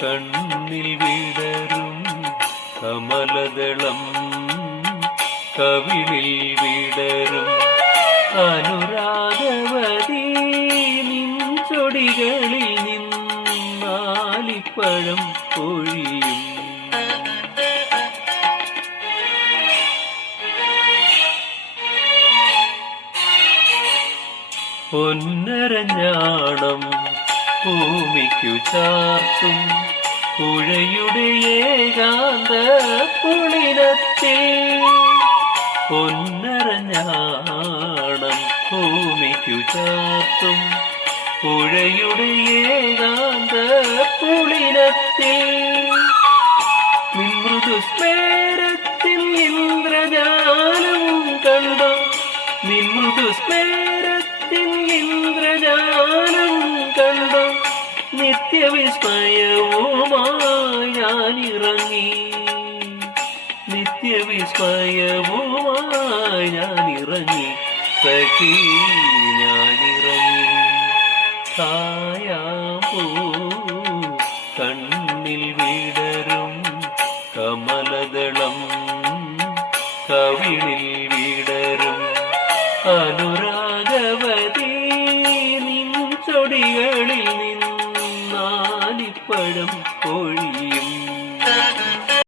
കണ്ണിൽ വിടരും കമലദളം കവിളിൽ വിടരും അനുരാഗവതി നിൻ ചൊടികളിൽ നിന്നാലിപ്പഴം പൊഴിയും. പൊന്നരഞ്ഞാണം ഭൂമിക്കു ചാർത്തും പുഴയുടെ ഏകാന്ത പുളിനത്തിൽ. പൊന്നരഞ്ഞാണം ഭൂമിക്കു ചാർത്തും പുഴയുടെ ഏകാന്ത പുളിനത്തിൽ. നിൻ മൃദുസ്മേരത്തിൽ ഇന്ദ്രജാലവും കണ്ടോ, നിൻ മൃദുസ്മേരത്തിൽ ഇന്ദ്രജാലവും കണ്ടോ, നിത്യവിസ്മയവുമായി ഞാനിറങ്ങി, നിത്യവിസ്മയവുമായി ഞാനിറങ്ങി, സഖി ഞാനിറങ്ങി. കായാമ്പൂ കണ്ണിൽ വിടരും കമലദളം കവിളിൽ വിടരും അനുരാഗവതി നിൻ ചൊടികളിൽ നിന്നാലിപ്പഴം പൊഴിയും.